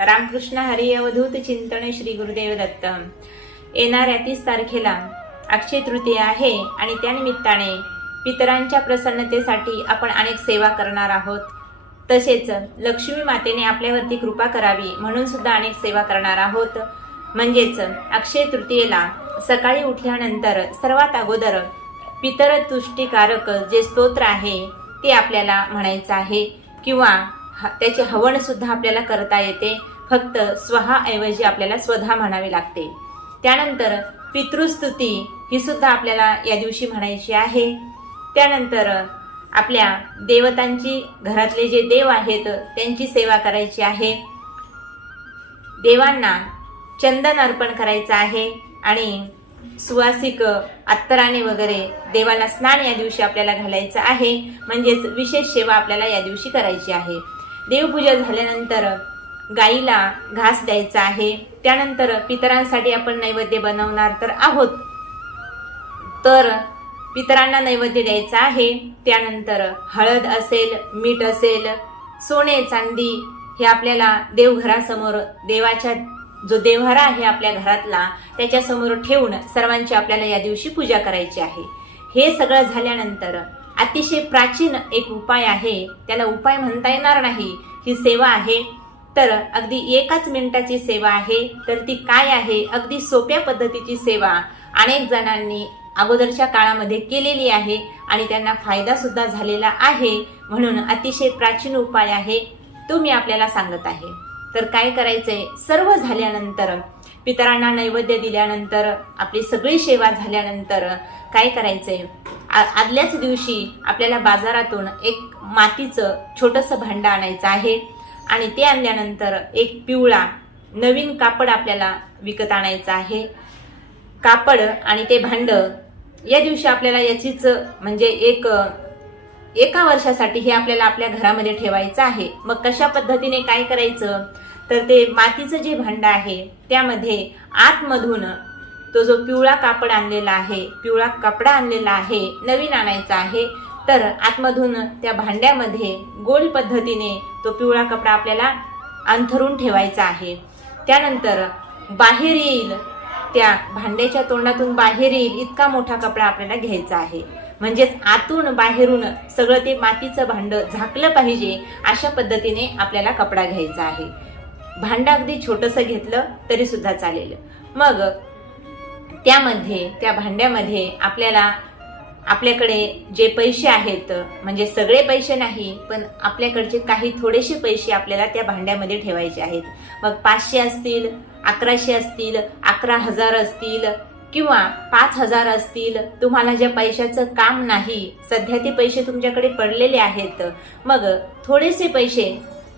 रामकृष्ण हरी अवधूत चिंतन श्री गुरुदेव दत्त. येणाऱ्या तीस तारखेला अक्षय तृतीया आहे आणि त्यानिमित्ताने पितरांच्या प्रसन्नतेसाठी आपण अनेक सेवा करणार आहोत. तसेच लक्ष्मी मातेने आपल्यावरती कृपा करावी म्हणून सुद्धा अनेक सेवा करणार आहोत. म्हणजेच अक्षय तृतीयेला सकाळी उठल्यानंतर सर्वात अगोदर पितर तुष्टीकारक जे स्तोत्र आहे ते आपल्याला म्हणायचं आहे किंवा ह- त्याचे हवनसुद्धा आपल्याला करता येते. फक्त स्वहाऐवजी आपल्याला स्वधा म्हणावी लागते. त्यानंतर पितृस्तुती ही सुद्धा आपल्याला या दिवशी म्हणायची आहे. त्यानंतर आपल्या देवतांची घरातले जे देव आहेत त्यांची सेवा करायची आहे. देवांना चंदन अर्पण करायचं आहे आणि सुवासिक अत्तराने वगैरे देवाला स्नान या दिवशी आपल्याला घालायचं आहे. म्हणजेच विशेष सेवा आपल्याला या दिवशी करायची आहे. देवपूजा झाल्यानंतर गाईला घास द्यायचा आहे. त्यानंतर पितरांसाठी आपण नैवेद्य बनवणार तर आहोत. तर पितरांना नैवेद्य द्यायचा आहे. त्यानंतर हळद असेल मीठ असेल सोने चांदी हे आपल्याला देवघरासमोर देवाच्या जो देव्हारा आहे आपल्या घरातला त्याच्यासमोर ठेवून सर्वांची आपल्याला या दिवशी पूजा करायची आहे. हे सगळं झाल्यानंतर अतिशय प्राचीन एक उपाय आहे. त्याला उपाय म्हणता येणार नाही. ही सेवा आहे. तर अगदी एकाच मिनिटाची सेवा आहे. तर ती काय आहे? अगदी सोप्या पद्धतीची सेवा. अनेक जणांनी अगोदरच्या काळामध्ये केलेली आहे आणि त्यांना फायदा सुद्धा झालेला आहे. म्हणून अतिशय प्राचीन उपाय आहे. तो मी आपल्याला सांगत आहे. तर काय करायचंय? सर्व झाल्यानंतर पितरांना नैवेद्य दिल्यानंतर आपली सगळी सेवा झाल्यानंतर काय करायचंय? आदल्याच दिवशी आपल्याला बाजारातून एक मातीचं छोटंसं भांडं आणायचं आहे. आणि ते आणल्यानंतर एक पिवळा नवीन कापड आपल्याला विकत आणायचं आहे. कापड आणि ते भांडं या दिवशी आपल्याला याचीच म्हणजे एक एका वर्षासाठी हे आपल्याला आपल्या घरामध्ये ठेवायचं आहे. मग कशा पद्धतीने काय करायचं? तर ते मातीचं जे भांडं आहे त्यामध्ये आतमधून तो जो पिवळा कापड आणलेला आहे पिवळा कपडा आणलेला आहे नवीन आणायचा आहे तर आतमधून त्या भांड्यामध्ये गोल पद्धतीने तो पिवळा कपडा आपल्याला अंथरून ठेवायचा आहे. त्यानंतर बाहेर येईल त्या भांड्याच्या तोंडातून बाहेर येईल इतका मोठा कपडा आपल्याला घ्यायचा आहे. म्हणजेच आतून बाहेरून सगळं ते मातीचं भांड झाकलं पाहिजे अशा पद्धतीने आपल्याला कपडा घ्यायचा आहे. भांडं अगदी छोटंसं घेतलं तरी सुद्धा चालेल. मग त्यामध्ये त्या भांड्यामध्ये आपल्याला आपल्याकडे जे पैसे आहेत म्हणजे सगळे पैसे नाही पण आपल्याकडचे काही थोडेसे पैसे आपल्याला त्या भांड्यामध्ये ठेवायचे आहेत. मग पाचशे असतील अकराशे असतील अकरा हजार असतील किंवा पाच हजार असतील तुम्हाला ज्या पैशाचं काम नाही सध्या ते पैसे तुमच्याकडे पडलेले आहेत. मग थोडेसे पैसे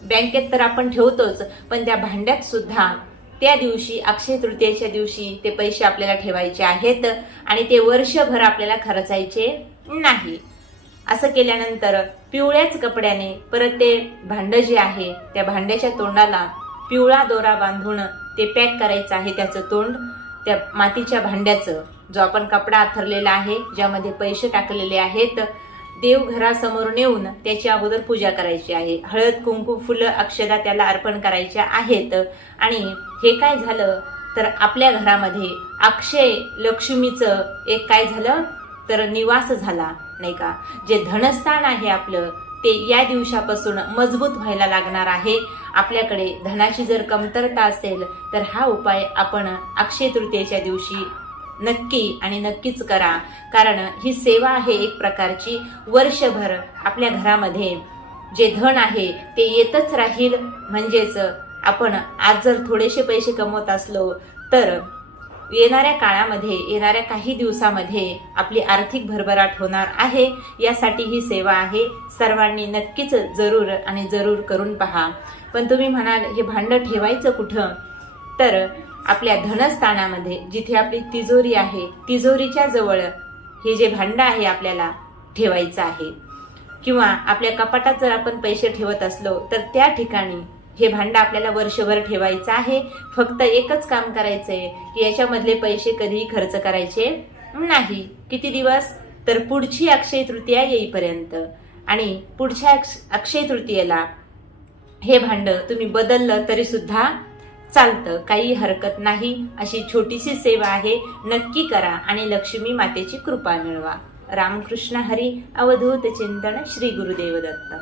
बँकेत तर आपण ठेवतोच पण त्या भांड्यात सुद्धा त्या दिवशी अक्षय तृतीयेच्या दिवशी ते पैसे आपल्याला ठेवायचे आहेत आणि ते वर्षभर आपल्याला खर्चायचे नाही. असं केल्यानंतर पिवळ्याच कपड्याने परत ते भांडं जे आहे त्या भांड्याच्या तोंडाला पिवळा दोरा बांधून ते पॅक करायचं आहे त्याचं तोंड. त्या मातीच्या भांड्याचं जो आपण कपडा आथरलेला आहे ज्यामध्ये पैसे टाकलेले आहेत देवघरासमोर नेऊन त्याची अगोदर पूजा करायची आहे. हळद कुंकू फुलं अक्षदा त्याला अर्पण करायच्या आहेत. आणि हे काय झालं? तर आपल्या घरामध्ये अक्षय लक्ष्मीचं एक काय झालं? तर निवास झाला नाही का? जे धनस्थान आहे आपलं ते या दिवसापासून मजबूत व्हायला लागणार आहे. आपल्याकडे धनाची जर कमतरता असेल तर हा उपाय आपण अक्षय तृतीयेच्या दिवशी नक्की आणि नक्कीच करा. कारण ही सेवा आहे एक प्रकारची वर्षभर आपल्या घरामध्ये. जे धन आहे ते येतच राहील. म्हणजेच आपण आज जर थोडेसे पैसे कमवत असलो तर येणाऱ्या काळामध्ये येणाऱ्या काही दिवसामध्ये आपली आर्थिक भरभराट होणार आहे. यासाठी ही सेवा आहे. सर्वांनी नक्कीच जरूर आणि जरूर करून पहा. पण तुम्ही म्हणाल हे भांडं ठेवायचं कुठं? तर आपल्या धनस्थानामध्ये जिथे आपली तिजोरी आहे तिजोरीच्या जवळ हे जे भांडं आहे आपल्याला ठेवायचं आहे. किंवा आपल्या कपाटात जर आपण पैसे ठेवत असलो तर त्या ठिकाणी हे भांडं आपल्याला वर्षभर ठेवायचं आहे. फक्त एकच काम करायचंय की याच्यामधले पैसे कधीही खर्च करायचे नाही. किती दिवस? तर पुढची अक्षय तृतीया येईपर्यंत. आणि पुढच्या अक्ष- अक्षय तृतीयेला हे भांड तुम्ही बदललं तरी सुद्धा चालतं काही हरकत नाही. अशी छोटीशी सेवा आहे नक्की करा आणि लक्ष्मी मातेची कृपा मिळवा. रामकृष्ण हरी अवधूत चिंतन श्री गुरुदेव दत्त